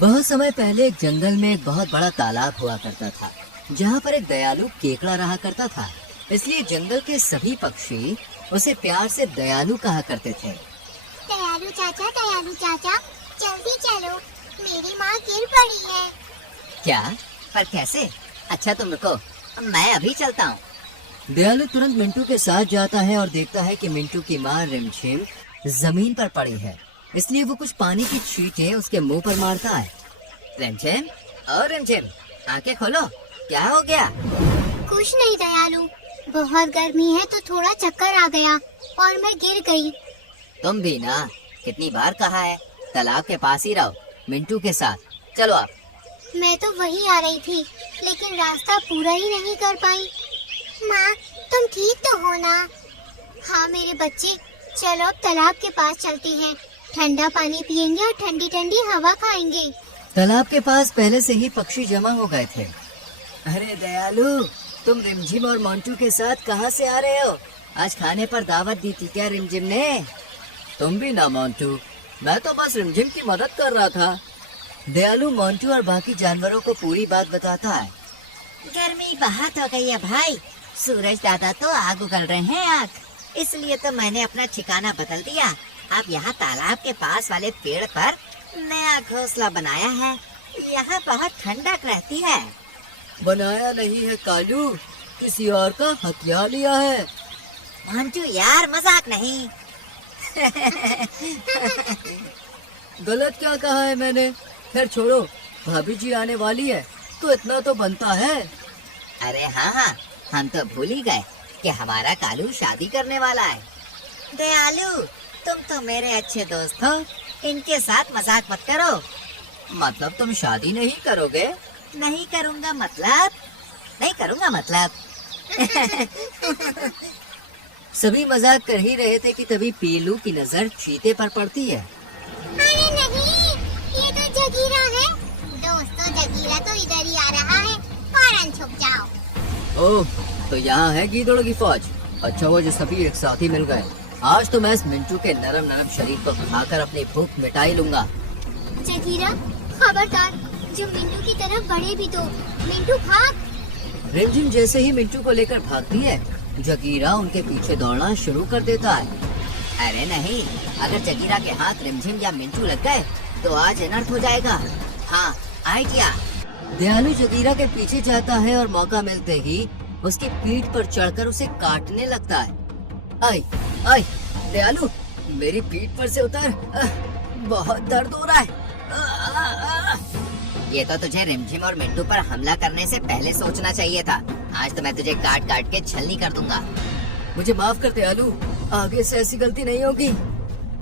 बहुत समय पहले एक जंगल में एक बहुत बड़ा तालाब हुआ करता था, जहाँ पर एक दयालु केकड़ा रहा करता था। इसलिए जंगल के सभी पक्षी उसे प्यार से दयालु कहा करते थे। दयालु चाचा, जल्दी चलो, मेरी माँ गिर पड़ी है। क्या? पर कैसे? अच्छा तुम रुको, मैं अभी चलता हूँ। दयालु तुरंत मिंटू के साथ जाता है और देखता है कि मिंटू की माँ रिमझिम जमीन पर पड़ी है। इसलिए वो कुछ पानी की छींटें उसके मुंह पर मारता है। रिमझिम, ओ रिमझिम, आंखें खोलो, क्या हो गया? कुछ नहीं दयालु, बहुत गर्मी है तो थोड़ा चक्कर आ गया और मैं गिर गई। तुम भी ना, कितनी बार कहा है तालाब के पास ही रहो मिंटू के साथ। चलो आप। मैं तो वही आ रही थी, लेकिन रास्ता पूरा ही नहीं कर पाई। माँ, तुम ठीक तो हो ना? हाँ मेरे बच्चे, चलो अब तालाब के पास चलते हैं। ठंडा पानी पियेंगे और ठंडी ठंडी हवा खाएंगे। तालाब के पास पहले से ही पक्षी जमा हो गए थे। अरे दयालु, तुम रिमझिम और मोंटू के साथ कहाँ से आ रहे हो? आज खाने पर दावत दी थी क्या रिमझिम ने? तुम भी ना मोंटू, मैं तो बस रिमझिम की मदद कर रहा था। दयालु मोंटू और बाकी जानवरों को पूरी बात बताता है। गर्मी बहुत हो गई है भाई, सूरज दादा तो आग उगल रहे हैं आग, इसलिए तो मैंने अपना ठिकाना बदल दिया। अब यहाँ तालाब के पास वाले पेड़ पर नया घोंसला बनाया है। यहाँ बहुत ठंडक रहती है। बनाया नहीं है कालू, किसी और का हथियार लिया है। मंटू यार, मजाक नहीं। गलत क्या कहा है मैंने? खैर छोड़ो, भाभी जी आने वाली है तो इतना तो बनता है। अरे हाँ, हम तो भूल ही गए कि हमारा कालू शादी करने वाला है। दयालु, तुम तो मेरे अच्छे दोस्त हो, इनके साथ मजाक मत करो। मतलब तुम शादी नहीं करोगे? नहीं करूँगा मतलब? नहीं करूँगा मतलब। सभी मजाक कर ही रहे थे कि तभी पीलू की नजर चीते पर पड़ती है। अरे नहीं, ये तो जगीरा है। दोस्तों, जगीरा तो इधर ही आ रहा है, फौरन छुप जाओ। ओह, तो यहाँ है गीदड़ों की फौज। अच्छा वो जो सभी एक साथ ही मिल गए। आज तो मैं इस मिंटू के नरम नरम शरीर को खाकर अपनी भूख मिटा ही लूंगा। जगीरा, खबरदार, जो मिंटू की तरफ बढ़े भी तो। मिंटू भाग। रिमझिम जैसे ही मिंटू को लेकर भागती है, जगीरा उनके पीछे दौड़ना शुरू कर देता है। अरे नहीं, अगर जगीरा के हाथ रिमझिम या मिंटू लग गए तो आज अनर्थ हो जाएगा। हाँ, आइडिया। दयालु जगीरा के पीछे जाता है और मौका मिलते ही उसकी पीठ पर चढ़कर उसे काटने लगता है। आई, आई, दयालु, मेरी पीठ पर से उतर, बहुत दर्द हो रहा है। ये तो तुझे रिमझिम और मिंटू पर हमला करने से पहले सोचना चाहिए था। आज तो मैं तुझे काट काट के छलनी कर दूंगा। मुझे माफ कर दयालु, आगे से ऐसी गलती नहीं होगी।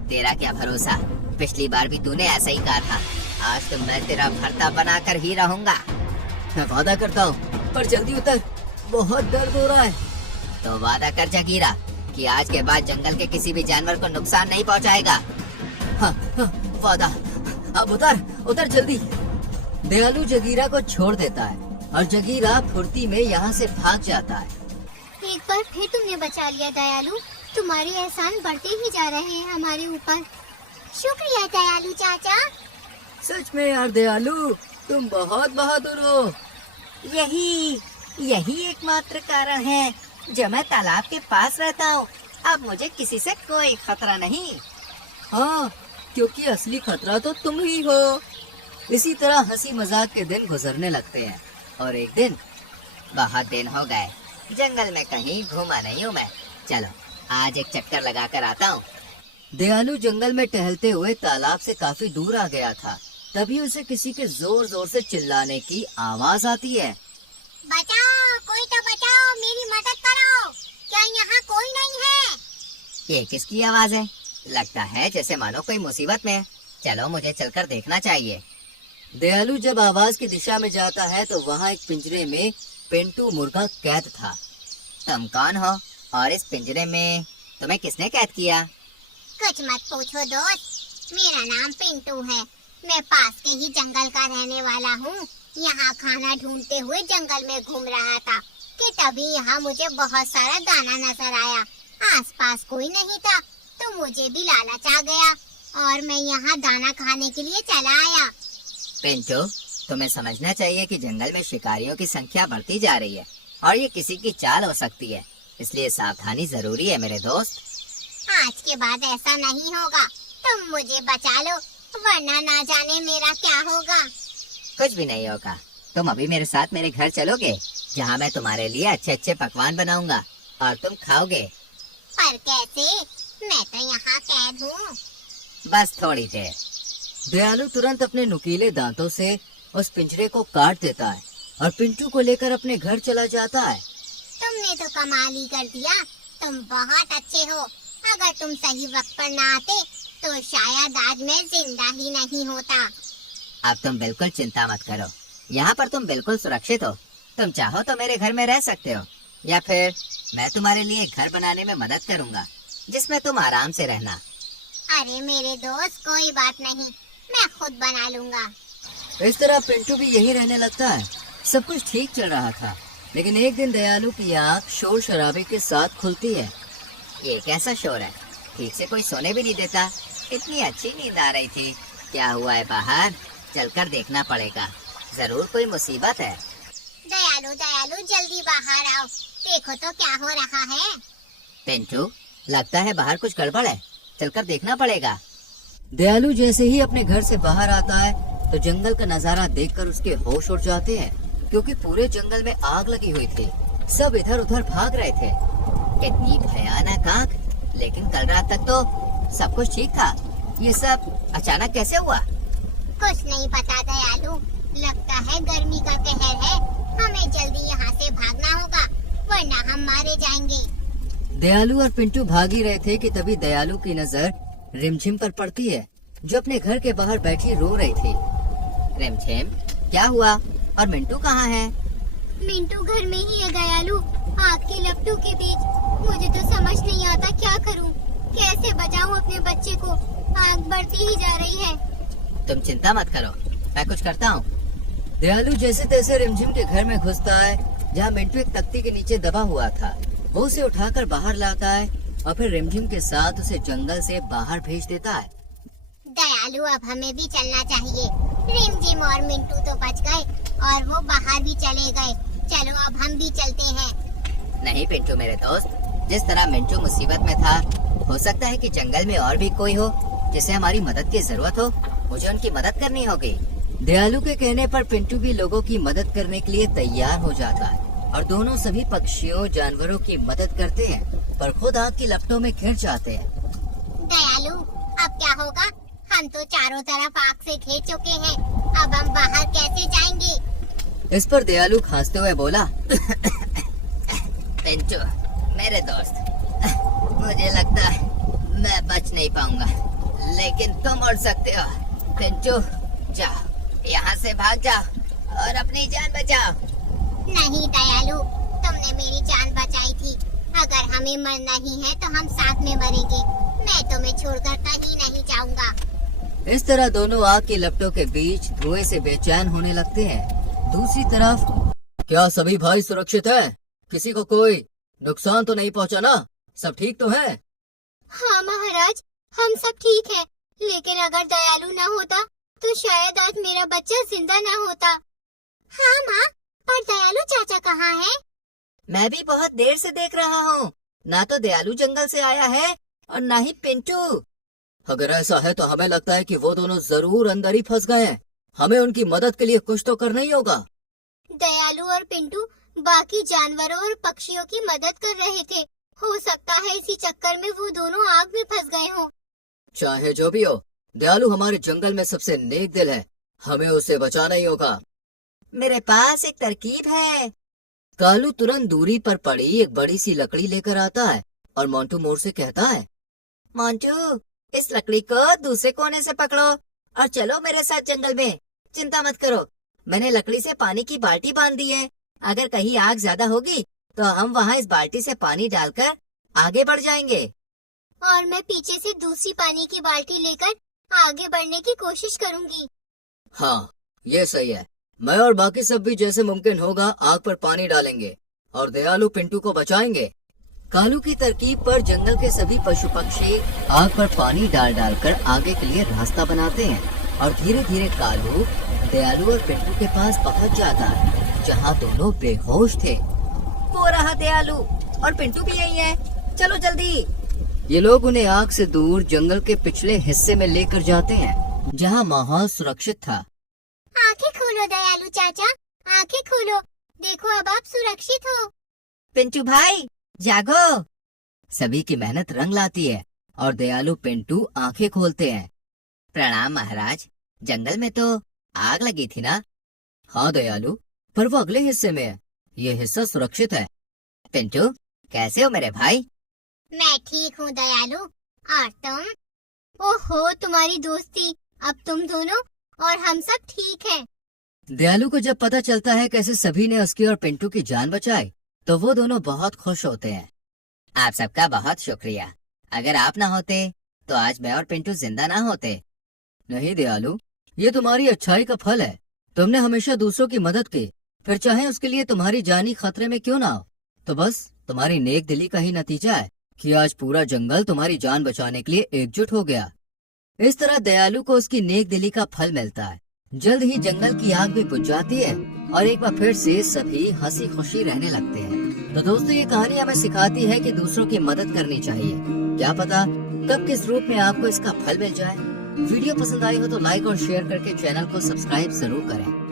तेरा क्या भरोसा, पिछली बार भी तूने ऐसा ही कहा था। आज तो मैं तेरा भरता बनाकर ही रहूंगा। मैं वादा करता हूँ, पर जल्दी उतर, बहुत दर्द हो रहा है। तो वादा कर जगीरा कि आज के बाद जंगल के किसी भी जानवर को नुकसान नहीं पहुंचाएगा। हाँ, वादा। अब उतर, उतर जल्दी। दयालु जगीरा को छोड़ देता है और जगीरा फुर्ती में यहाँ से भाग जाता है। एक बार फिर तुमने बचा लिया दयालु, तुम्हारे एहसान बढ़ते ही जा रहे हैं हमारे ऊपर। शुक्रिया दयालु चाचा। सच में यार दयालु, तुम बहुत बहादुर हो। यही एकमात्र कारण है जो मैं तालाब के पास रहता हूँ। अब मुझे किसी से कोई खतरा नहीं। हाँ, क्योंकि असली खतरा तो तुम ही हो। इसी तरह हंसी मजाक के दिन गुजरने लगते हैं और एक दिन, बहुत दिन हो गए जंगल में कहीं घूमा नहीं हूँ मैं। चलो आज एक चक्कर लगा कर आता हूँ। दयालु जंगल में टहलते हुए तालाब से काफी दूर आ गया था। तभी उसे किसी के जोर जोर से चिल्लाने की आवाज आती है। बचाओ, कोई तो बचाओ, मेरी मदद करो। क्या यहाँ कोई नहीं है? ये किसकी आवाज है? लगता है जैसे मानो कोई मुसीबत में है। चलो मुझे चलकर देखना चाहिए। दयालु जब आवाज की दिशा में जाता है तो वहाँ एक पिंजरे में पिंटू मुर्गा कैद था। तुम कौन हो और इस पिंजरे में तुम्हें किसने कैद किया? कुछ मत पूछो दोस्त, मेरा नाम पिंटू है। मैं पास के ही जंगल का रहने वाला हूँ। यहाँ खाना ढूंढते हुए जंगल में घूम रहा था कि तभी यहाँ मुझे बहुत सारा दाना नजर आया। आसपास कोई नहीं था तो मुझे भी लालच आ गया और मैं यहाँ दाना खाने के लिए चला आया। पिंटू, तुम्हें समझना चाहिए कि जंगल में शिकारियों की संख्या बढ़ती जा रही है और ये किसी की चाल हो सकती है, इसलिए सावधानी जरूरी है मेरे दोस्त। आज के बाद ऐसा नहीं होगा। तुम मुझे बचा लो, वरना ना जाने मेरा क्या होगा। कुछ भी नहीं होगा। तुम अभी मेरे साथ मेरे घर चलोगे, जहाँ मैं तुम्हारे लिए अच्छे अच्छे पकवान बनाऊंगा और तुम खाओगे। पर कैसे? मैं तो यहाँ कैद हूँ। बस थोड़ी देर। दयालु तुरंत अपने नुकीले दांतों से उस पिंजरे को काट देता है और पिंटू को लेकर अपने घर चला जाता है। तुमने तो कमाल ही कर दिया। तुम बहुत अच्छे हो। अगर तुम सही वक्त पर ना आते तो शायद आज मैं जिंदा ही नहीं होता। अब तुम बिल्कुल चिंता मत करो, यहाँ पर तुम बिल्कुल सुरक्षित हो। तुम चाहो तो मेरे घर में रह सकते हो, या फिर मैं तुम्हारे लिए एक घर बनाने में मदद करूँगा जिसमें तुम आराम से रहना। अरे मेरे दोस्त, कोई बात नहीं, मैं खुद बना लूँगा। इस तरह पिंटू भी यही रहने लगता है। सब कुछ ठीक चल रहा था, लेकिन एक दिन दयालु की आँख शोर शराबे के साथ खुलती है। ये कैसा शोर है? ठीक से कोई सोने भी नहीं देता। इतनी अच्छी नींद आ रही थी। क्या हुआ है बाहर? चलकर देखना पड़ेगा, जरूर कोई मुसीबत है। दयालु दयालु, जल्दी बाहर आओ, देखो तो क्या हो रहा है। पिंटू, लगता है बाहर कुछ गड़बड़ है, चलकर देखना पड़ेगा। दयालु जैसे ही अपने घर से बाहर आता है तो जंगल का नजारा देखकर उसके होश उड़ जाते हैं, क्योंकि पूरे जंगल में आग लगी हुई थी। सब इधर उधर भाग रहे थे। इतनी भयानक आग, लेकिन कल रात तक तो सब कुछ ठीक था। ये सब अचानक कैसे हुआ? कुछ नहीं पता दयालु, लगता है गर्मी का कहर है। हमें जल्दी यहाँ से भागना होगा, वरना हम मारे जाएंगे। दयालु और पिंटू भाग ही रहे थे कि तभी दयालु की नजर रिमझिम पर पड़ती है, जो अपने घर के बाहर बैठी रो रही थी। रिमझिम, क्या हुआ? और मिंटू कहाँ है? मिंटू घर में ही है दयालु, आग की लपटों के बीच। मुझे तो समझ नहीं आता क्या करूं, कैसे बचाऊं अपने बच्चे को। आग बढ़ती ही जा रही है। तुम चिंता मत करो, मैं कुछ करता हूँ। दयालु जैसे तैसे रिमझिम के घर में घुसता है, जहाँ मिंटू एक तख्ती के नीचे दबा हुआ था। वो उसे उठाकर बाहर लाता है और फिर रिमझिम के साथ उसे जंगल से बाहर भेज देता है। दयालु, अब हमें भी चलना चाहिए। रिमझिम और मिंटू तो बच गए और वो बाहर भी चले गए। चलो अब हम भी चलते हैं। नहीं पिंटू मेरे दोस्त, जिस तरह मिंटू मुसीबत में था, हो सकता है कि जंगल में और भी कोई हो जिसे हमारी मदद की जरूरत हो। मुझे उनकी मदद करनी होगी। दयालु के कहने पर पिंटू भी लोगों की मदद करने के लिए तैयार हो जाता है और दोनों सभी पक्षियों जानवरों की मदद करते हैं, पर खुद आग की लपटों में घिर जाते हैं। दयालु, अब क्या होगा? हम तो चारों तरफ आग से घिर चुके हैं। अब हम बाहर कैसे जाएंगे? इस पर दयालु खांसते हुए बोला, पिंटू मेरे दोस्त, मुझे लगता है मैं बच नहीं पाऊंगा, लेकिन तुम उड़ सकते हो। पिंटू, जाओ, यहाँ से भाग जाओ और अपनी जान बचाओ। नहीं दयालु, तुमने मेरी जान बचाई थी। अगर हमें मरना ही है तो हम साथ में मरेंगे। मैं तुम्हें छोड़कर कहीं नहीं जाऊंगा। इस तरह दोनों आग की लपटों के बीच धुएं से बेचैन होने लगते हैं। दूसरी तरफ, क्या सभी भाई सुरक्षित हैं? किसी को कोई नुकसान तो नहीं पहुंचा ना? सब ठीक तो है? हाँ महाराज, हम सब ठीक है, लेकिन अगर दयालु न होता तो शायद आज मेरा बच्चा जिंदा न होता। हाँ माँ, पर दयालु चाचा कहाँ है? मैं भी बहुत देर से देख रहा हूँ। ना तो दयालु जंगल से आया है और ना ही पिंटू। अगर ऐसा है तो हमें लगता है कि वो दोनों जरूर अंदर ही फंस गए हैं। हमें उनकी मदद के लिए कुछ तो करना ही होगा। दयालु और पिंटू बाकी जानवरों और पक्षियों की मदद कर रहे थे। हो सकता है इसी चक्कर में वो दोनों आग में फंस गए हों। चाहे जो भी हो, दयालु हमारे जंगल में सबसे नेक दिल है। हमें उसे बचाना ही होगा। मेरे पास एक तरकीब है। कालू तुरंत दूरी पर पड़ी एक बड़ी सी लकड़ी लेकर आता है और मोंटू मोर से कहता है, मोंटू, इस लकड़ी को दूसरे कोने से पकड़ो और चलो मेरे साथ जंगल में। चिंता मत करो, मैंने लकड़ी से पानी की बाल्टी बांध दी है। अगर कहीं आग ज्यादा होगी तो हम वहाँ इस बाल्टी से पानी डालकर आगे बढ़ जाएंगे। और मैं पीछे से दूसरी पानी की बाल्टी लेकर आगे बढ़ने की कोशिश करूंगी। हाँ, ये सही है। मैं और बाकी सब भी जैसे मुमकिन होगा आग पर पानी डालेंगे और दयालु पिंटू को बचाएंगे। कालू की तरकीब पर जंगल के सभी पशु पक्षी आग पर पानी डाल डालकर आगे के लिए रास्ता बनाते हैं और धीरे धीरे कालू दयालु और पिंटू के पास पहुंच जाता है, जहां दोनों बेहोश थे। वो रहा दयालु, और पिंटू भी यही है, चलो जल्दी। ये लोग उन्हें आग से दूर जंगल के पिछले हिस्से में लेकर जाते हैं, जहां माहौल सुरक्षित था। आंखें खोलो दयालु चाचा, आंखें खोलो, देखो अब आप सुरक्षित हो। पिंटू भाई जागो। सभी की मेहनत रंग लाती है और दयालु पिंटू आंखें खोलते हैं। प्रणाम महाराज, जंगल में तो आग लगी थी ना? हाँ दयालु, पर वो अगले हिस्से में है, ये हिस्सा सुरक्षित है। पिंटू कैसे हो मेरे भाई? मैं ठीक हूँ दयालु, और तुम? ओहो, तुम्हारी दोस्ती, अब तुम दोनों और हम सब ठीक हैं। दयालु को जब पता चलता है कैसे सभी ने उसकी और पिंटू की जान बचाई, तो वो दोनों बहुत खुश होते हैं। आप सबका बहुत शुक्रिया, अगर आप ना होते तो आज मैं और पिंटू जिंदा ना होते। नहीं दयालु, ये तुम्हारी अच्छाई का फल है। तुमने हमेशा दूसरों की मदद की, फिर चाहे उसके लिए तुम्हारी जान ही खतरे में क्यों ना हो। तो बस तुम्हारी नेक दिली का ही नतीजा है कि आज पूरा जंगल तुम्हारी जान बचाने के लिए एकजुट हो गया। इस तरह दयालु को उसकी नेक दिली का फल मिलता है। जल्द ही जंगल की आग भी बुझ जाती है और एक बार फिर से सभी हंसी खुशी रहने लगते हैं। तो दोस्तों, ये कहानी हमें सिखाती है कि दूसरों की मदद करनी चाहिए। क्या पता कब किस रूप में आपको इसका फल मिल जाए। वीडियो पसंद आई हो तो लाइक और शेयर करके चैनल को सब्सक्राइब जरूर करें।